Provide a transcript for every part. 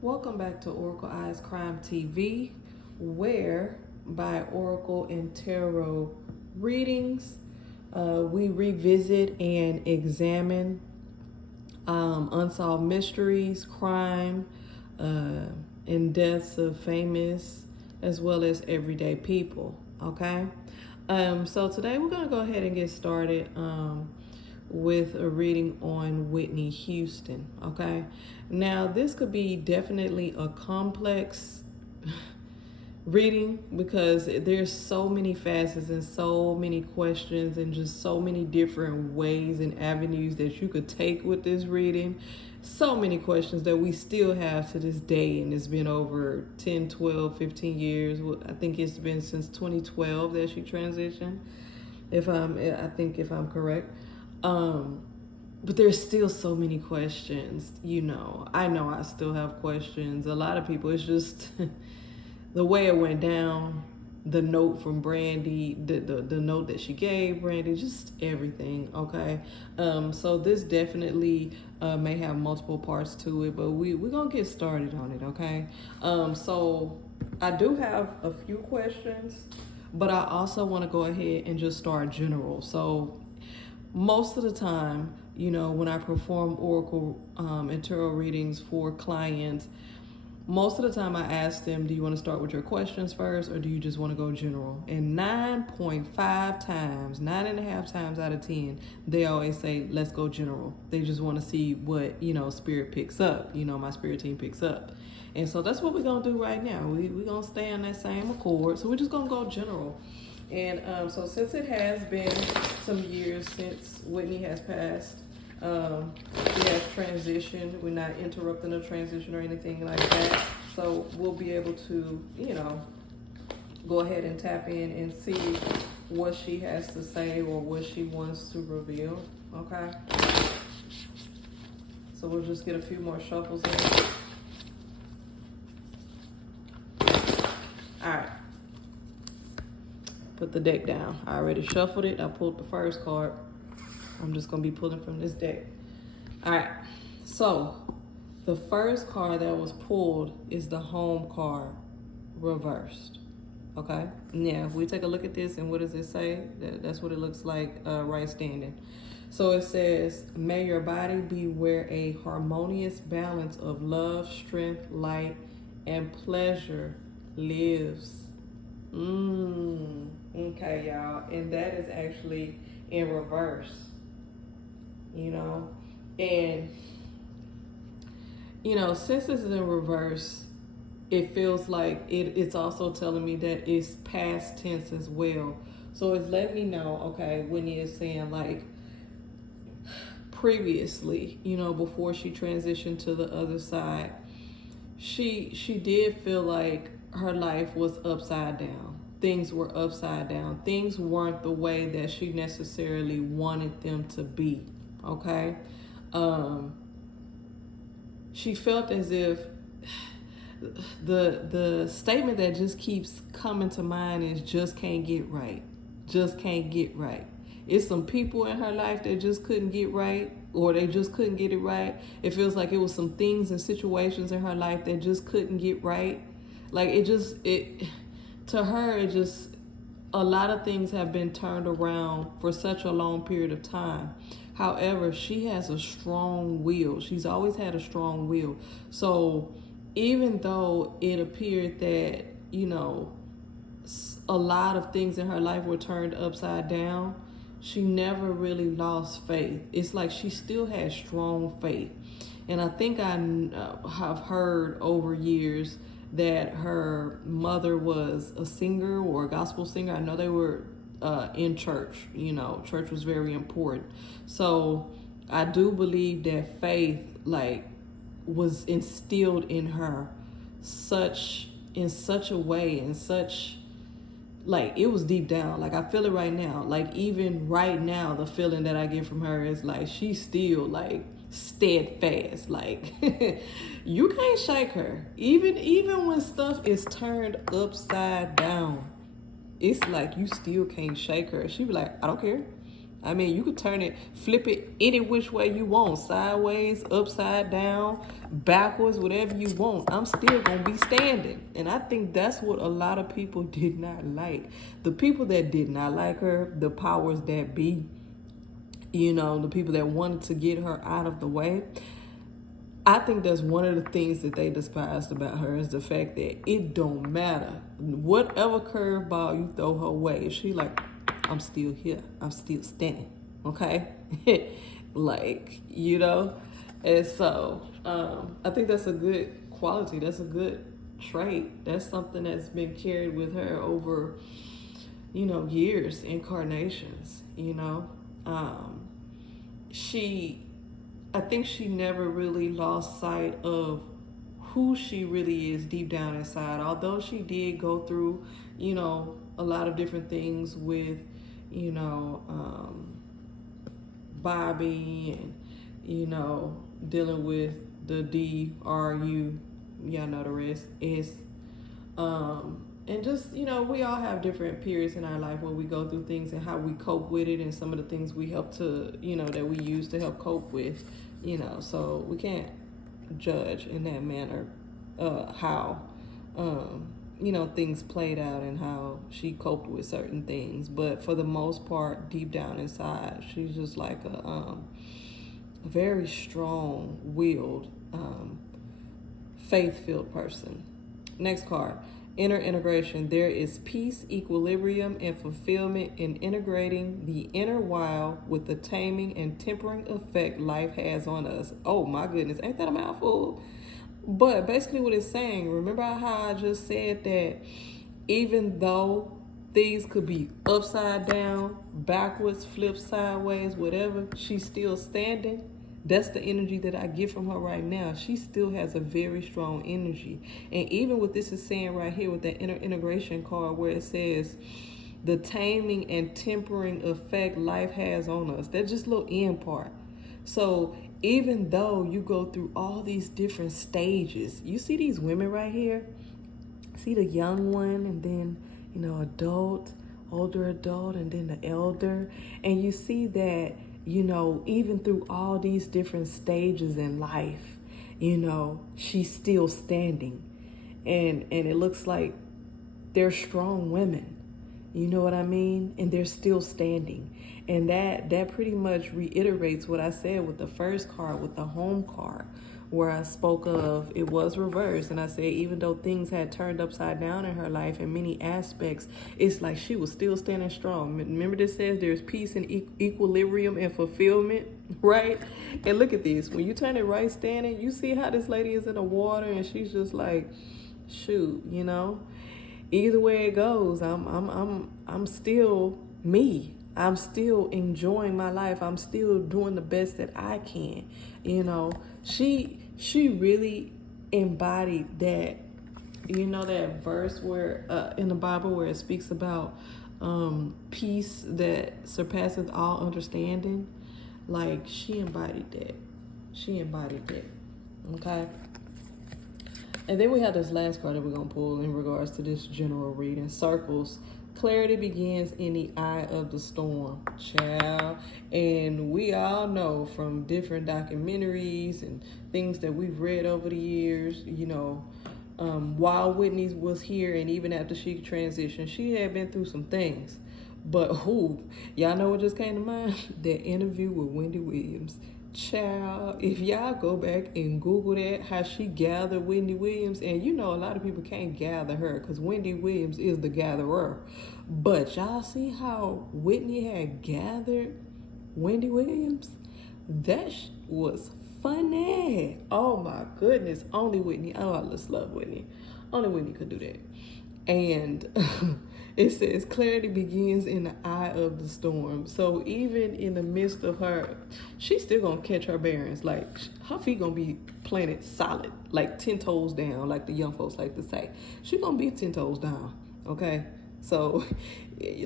Welcome back to Oracle Eyes Crime TV, where by Oracle and Tarot readings, we revisit and examine unsolved mysteries, crime, and deaths of famous as well as everyday people. Okay, so today we're gonna go ahead and get started. With a reading on Whitney Houston. Okay, now this could be definitely a complex reading because there's so many facets and so many questions and just so many different ways and avenues that you could take with this reading. So many questions that we still have to this day, and it's been over 10, 12, 15 years. I think it's been since 2012 that she transitioned, if I'm correct. But there's still so many questions, I know I still have questions. A lot of people, it's just the way it went down, the note from Brandy, the note that she gave Brandy, just everything, okay? So this definitely may have multiple parts to it, but we're gonna get started on it, okay? So I do have a few questions, but I also want to go ahead and just start general. So most of the time, when I perform oracle and tarot readings for clients, most of the time I ask them, do you want to start with your questions first, or do you just want to go general? And 9.5 times, 9.5 times out of 10, they always say, let's go general. They just want to see what, spirit picks up, my spirit team picks up. And so that's what we're going to do right now. We're going to stay on that same accord. So we're just going to go general. And so since it has been some years since Whitney has passed, she has transitioned. We're not interrupting the transition or anything like that. So we'll be able to, go ahead and tap in and see what she has to say or what she wants to reveal. Okay? So we'll just get a few more shuffles in. All right. Put the deck down. I already shuffled it. I pulled the first card. I'm just going to be pulling from this deck. All right. So the first card that was pulled is the home card reversed. Okay. Now, if we take a look at this, and what does it say? That's what it looks like right standing. So it says, may your body be where a harmonious balance of love, strength, light, and pleasure lives. Okay, y'all. And that is actually in reverse. And since this is in reverse, it feels like it's also telling me that it's past tense as well. So it's letting me know, okay, Whitney is saying, like, previously, before she transitioned to the other side, she did feel like her life was upside down. Things were upside down. Things weren't the way that she necessarily wanted them to be. Okay? She felt as if the statement that just keeps coming to mind is just can't get right. Just can't get right. It's some people in her life that just couldn't get right, or they just couldn't get it right. It feels like it was some things and situations in her life that just couldn't get right. Like to her, a lot of things have been turned around for such a long period of time. However, she has a strong will. She's always had a strong will. So even though it appeared that, a lot of things in her life were turned upside down, she never really lost faith. It's like she still has strong faith. And I think I have heard over years that her mother was a singer or a gospel singer. I know they were in church. Church was very important. So I do believe that faith, was instilled in her in such a way, it was deep down. I feel it right now. Even right now, the feeling that I get from her is she's still steadfast. You can't shake her. Even when stuff is turned upside down, it's you still can't shake her. She be like, I don't care. I mean, you could turn it, flip it any which way you want, sideways, upside down, backwards, whatever you want. I'm still going to be standing. And I think that's what a lot of people did not like. The people that did not like her, the powers that be, the people that wanted to get her out of the way, I think that's one of the things that they despised about her is the fact that it don't matter. Whatever curveball you throw her way, she like, I'm still here. I'm still standing. Okay? And so I think that's a good quality. That's a good trait. That's something that's been carried with her over, years, incarnations, I think she never really lost sight of who she really is deep down inside. Although she did go through, a lot of different things with, Bobby and, dealing with the DRU, y'all know the rest is, and just, we all have different periods in our life where we go through things and how we cope with it and some of the things we help to, that we use to help cope with, so we can't judge in that manner how, things played out and how she coped with certain things. But for the most part, deep down inside, she's just like a very strong-willed, faith-filled person. Next card. Inner integration. There is peace, equilibrium, and fulfillment in integrating the inner wild with the taming and tempering effect life has on us. Oh my goodness, ain't that a mouthful? But basically what it's saying, remember how I just said that even though things could be upside down, backwards, flipped sideways, whatever, she's still standing. That's the energy that I get from her right now. She still has a very strong energy. And even what this is saying right here with that inner integration card where it says the taming and tempering effect life has on us. That's just a little end part. So even though you go through all these different stages, you see these women right here? See the young one and then, adult, older adult, and then the elder. And you see that, even through all these different stages in life, she's still standing. And it looks like they're strong women. You know what I mean? And they're still standing. And that pretty much reiterates what I said with the first card, with the home card, where I spoke of it was reversed. And I said, even though things had turned upside down in her life in many aspects, it's like she was still standing strong. Remember this says there's peace and equilibrium and fulfillment, right? And look at this. When you turn it right standing, you see how this lady is in the water and she's just like, shoot, either way it goes, I'm still me. I'm still enjoying my life. I'm still doing the best that I can. She really embodied that, that verse where in the Bible where it speaks about peace that surpasses all understanding. Like she embodied that. Okay. And then we have this last card that we're going to pull in regards to this general reading. Circles. Clarity begins in the eye of the storm, child. And we all know from different documentaries and things that we've read over the years, while Whitney was here and even after she transitioned, she had been through some things. But y'all know what just came to mind? That interview with Wendy Williams. Child, if y'all go back and Google that, how she gathered Wendy Williams, and a lot of people can't gather her because Wendy Williams is the gatherer. But y'all see how Whitney had gathered Wendy Williams? That was funny. Oh my goodness. Only Whitney. Oh, I just love Whitney. Only Whitney could do that. And it says clarity begins in the eye of the storm. So even in the midst of her, she's still gonna catch her bearings. Like her feet gonna be planted solid, like 10 toes down, like the young folks like to say. She gonna be 10 toes down, okay? So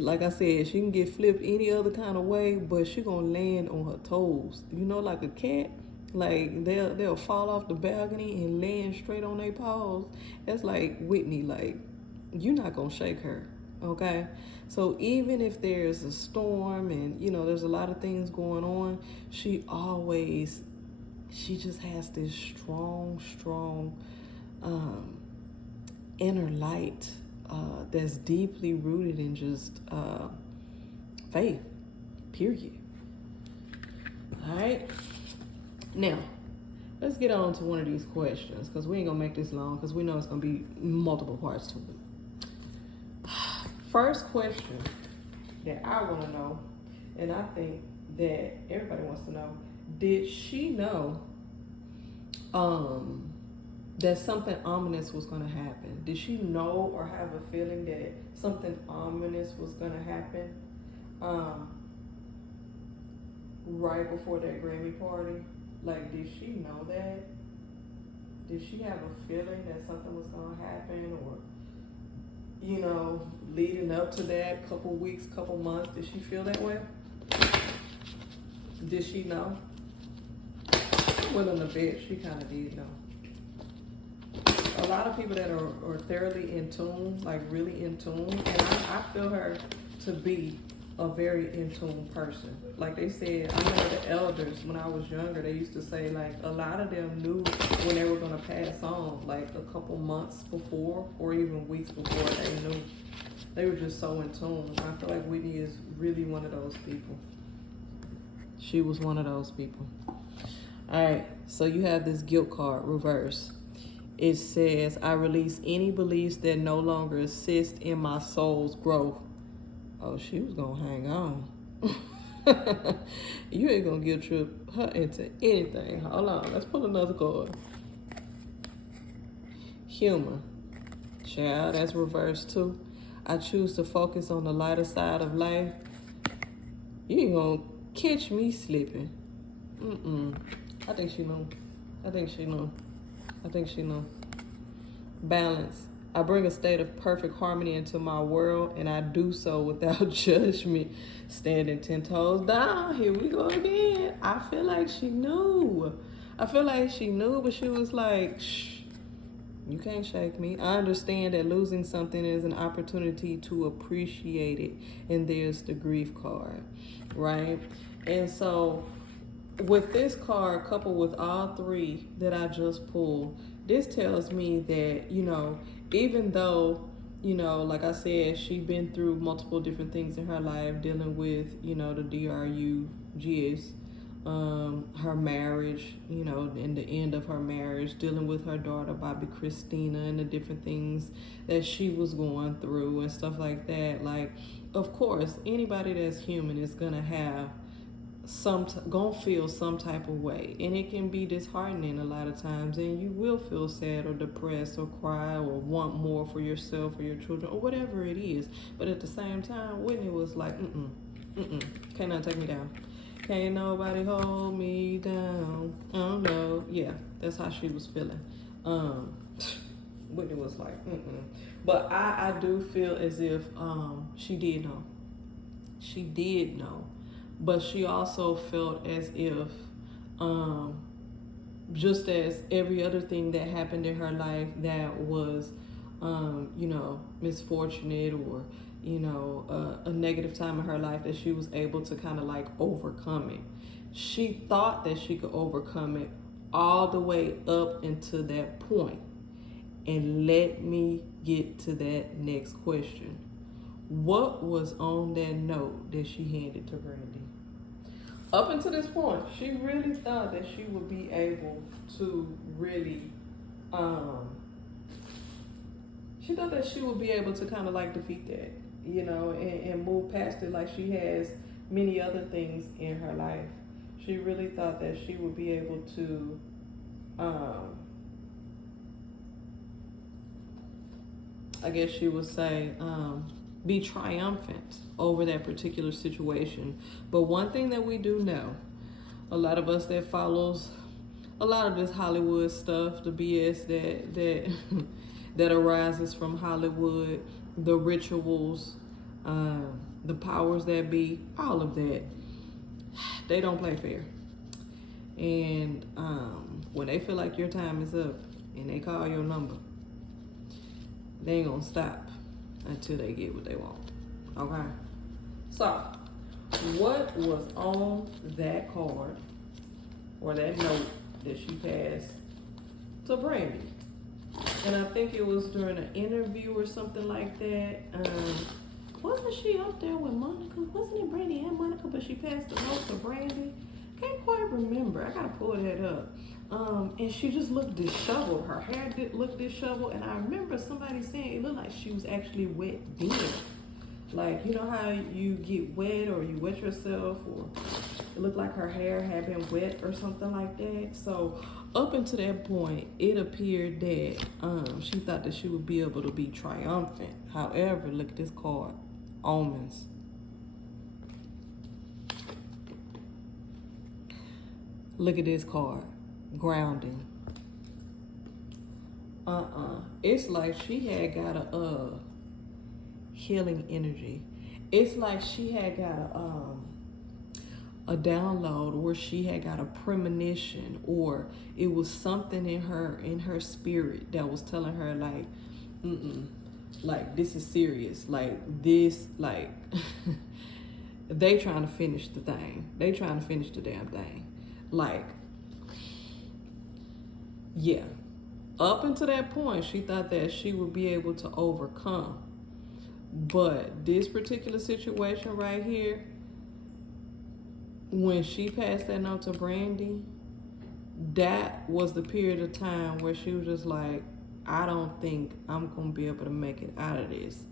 like I said, she can get flipped any other kind of way, but she gonna land on her toes. Like a cat. Like they'll fall off the balcony and land straight on their paws. That's like Whitney. Like you're not gonna shake her. okay? So even if there's a storm and, there's a lot of things going on, she just has this strong um, inner light that's deeply rooted in just faith, period. All right. Now, let's get on to one of these questions, because we ain't going to make this long, because we know it's going to be multiple parts to it. First question that I want to know, and I think that everybody wants to know, did she know that something ominous was going to happen? Did she know or have a feeling that something ominous was going to happen right before that Grammy party? Like, did she know that? Did she have a feeling that something was going to happen? Or, leading up to that, couple weeks, couple months, did she feel that way? Did she know? I'm willing to bet she kind of did know. A lot of people that are thoroughly in tune, like really in tune, and I feel her to be a very in tune person. Like they said, I remember the elders when I was younger, they used to say like a lot of them knew when they were going to pass on, like a couple months before or even weeks before. They knew. They were just so in tune. I feel like Whitney is really one of those people. She was one of those people. All right, so you have this guilt card reverse. It says, I release any beliefs that no longer assist in my soul's growth. Oh, she was going to hang on. You ain't going to guilt trip her into anything. Hold on, let's pull another card. Humor. Child, that's reversed too. I choose to focus on the lighter side of life. You ain't going to catch me slipping. I think she knew. I think she knew. Balance. I bring a state of perfect harmony into my world, and I do so without judgment. Standing 10 toes down. Here we go again. I feel like she knew. But she was like, shh, you can't shake me. I understand that losing something is an opportunity to appreciate it, and there's the grief card, right? And so with this card, coupled with all three that I just pulled, this tells me that, even though, like I said, she's been through multiple different things in her life, dealing with, the DRUGs, her marriage, in the end of her marriage, dealing with her daughter, Bobby Christina, and the different things that she was going through and stuff like that. Like, of course, anybody that's human is going to have gonna feel some type of way, and it can be disheartening a lot of times, and you will feel sad or depressed or cry or want more for yourself or your children or whatever it is. But at the same time, Whitney was like, can't nothing take me down, can't nobody hold me down, oh no. Yeah, that's how she was feeling. Whitney was like, but I do feel as if she did know. But she also felt as if, just as every other thing that happened in her life that was, misfortunate or, a negative time in her life, that she was able to kind of like overcome it. She thought that she could overcome it all the way up into that point. And let me get to that next question. What was on that note that she handed to Brandy? Up until this point, she really thought that she would be able to really, she thought that she would be able to kind of like defeat that, and move past it like she has many other things in her life. She really thought that she would be able to, I guess she would say, be triumphant over that particular situation. But one thing that we do know, a lot of us that follows a lot of this Hollywood stuff, the BS that arises from Hollywood, the rituals, the powers that be, all of that, they don't play fair. And when they feel like your time is up and they call your number, they ain't gonna stop. until they get what they want. Okay? So, what was on that card or that note that she passed to Brandy? And I think it was during an interview or something like that. Wasn't she up there with Monica? Wasn't it Brandy and Monica? But she passed the note to Brandy. Can't quite remember. I gotta pull that up. And she just looked disheveled. Her hair did look disheveled. And I remember somebody saying it looked like she was actually wet then. Like, you know how you get wet or you wet yourself, or it looked like her hair had been wet or something like that. So up until that point, it appeared that she thought that she would be able to be triumphant. However, look at this card, omens. Look at this card, grounding. It's like she had got a healing energy. It's like she had got a download, or she had got a premonition, or it was something in her spirit that was telling her like, like this is serious. Like this, like they trying to finish the thing. They trying to finish the damn thing. Like, yeah. Up until that point, she thought that she would be able to overcome. But this particular situation right here, when she passed that note to Brandy, that was the period of time where she was just like, I don't think I'm going to be able to make it out of this.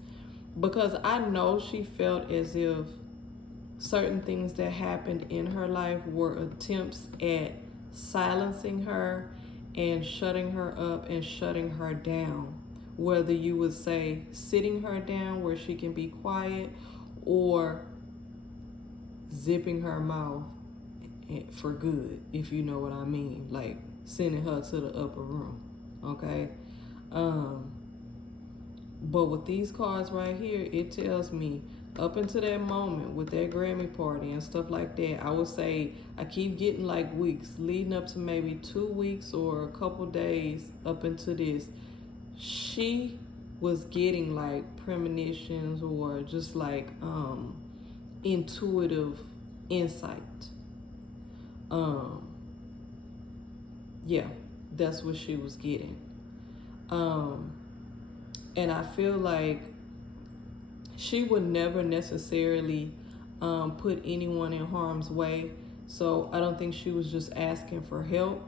Because I know she felt as if certain things that happened in her life were attempts at silencing her and shutting her up and shutting her down. Whether you would say sitting her down where she can be quiet, or zipping her mouth for good, if you know what I mean, like sending her to the upper room, okay? But with these cards right here, it tells me up until that moment with that Grammy party and stuff like that, I would say I keep getting like weeks leading up to maybe 2 weeks or a couple days up into this. She was getting like premonitions or just like intuitive insight. Yeah, that's what she was getting. And I feel like she would never necessarily put anyone in harm's way. So I don't think she was just asking for help.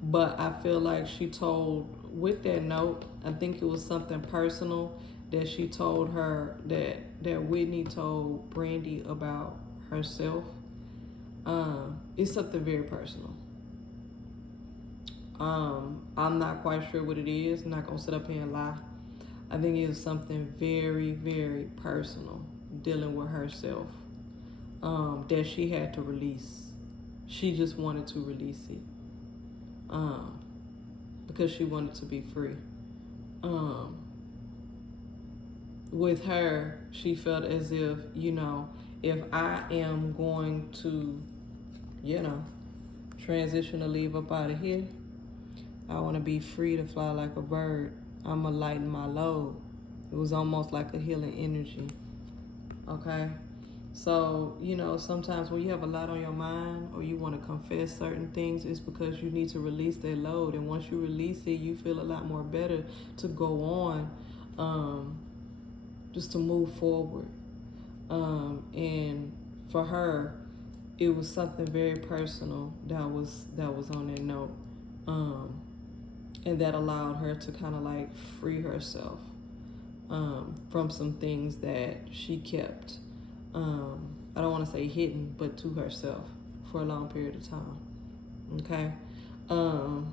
But I feel like she told, with that note, I think it was something personal that she told her, that Whitney told Brandy about herself. It's something very personal. I'm not quite sure what it is. I'm not going to sit up here and lie. I think it was something very, very personal dealing with herself that she had to release. She just wanted to release it. Because she wanted to be free. With her, she felt as if, if I am going to, transition to leave up out of here, I want to be free to fly like a bird. I'm going to lighten my load. It was almost like a healing energy. Okay? So, sometimes when you have a lot on your mind or you want to confess certain things, it's because you need to release that load. And once you release it, you feel a lot more better to go on, just to move forward. And for her, it was something very personal that was on that note. And that allowed her to kind of like free herself from some things that she kept. I don't want to say hidden, but to herself for a long period of time. Okay.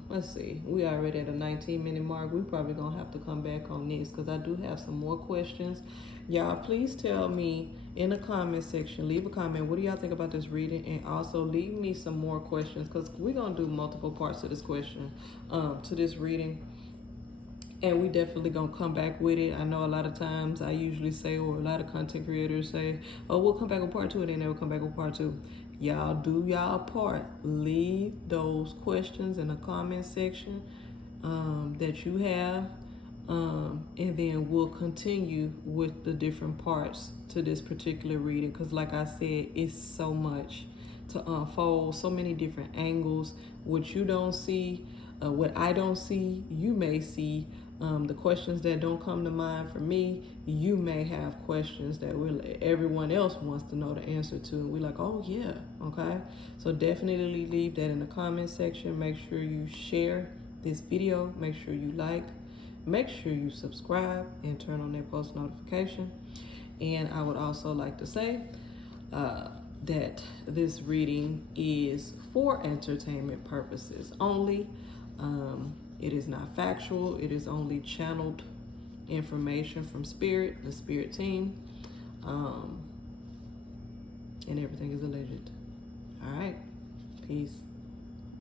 Let's see. We already at a 19-minute mark. We probably gonna have to come back on this because I do have some more questions. Y'all, please tell me in the comment section. Leave a comment. What do y'all think about this reading? And also leave me some more questions because we're gonna do multiple parts to this question, to this reading. And we definitely gonna come back with it. I know a lot of times I usually say, or a lot of content creators say, oh, we'll come back with part 2, and they never come back with part 2. Y'all do y'all part. Leave those questions in the comment section that you have. And then we'll continue with the different parts to this particular reading, because like I said, it's so much to unfold, so many different angles. What you don't see, what I don't see, you may see. The questions that don't come to mind for me, you may have questions that everyone else wants to know the answer to, and we're like, oh yeah, okay. So definitely leave that in the comment section. Make sure you share this video, make sure you like, make sure you subscribe and turn on that post notification. And I would also like to say that this reading is for entertainment purposes only. It is not factual. It is only channeled information from Spirit, the Spirit team, and everything is alleged. All right, peace.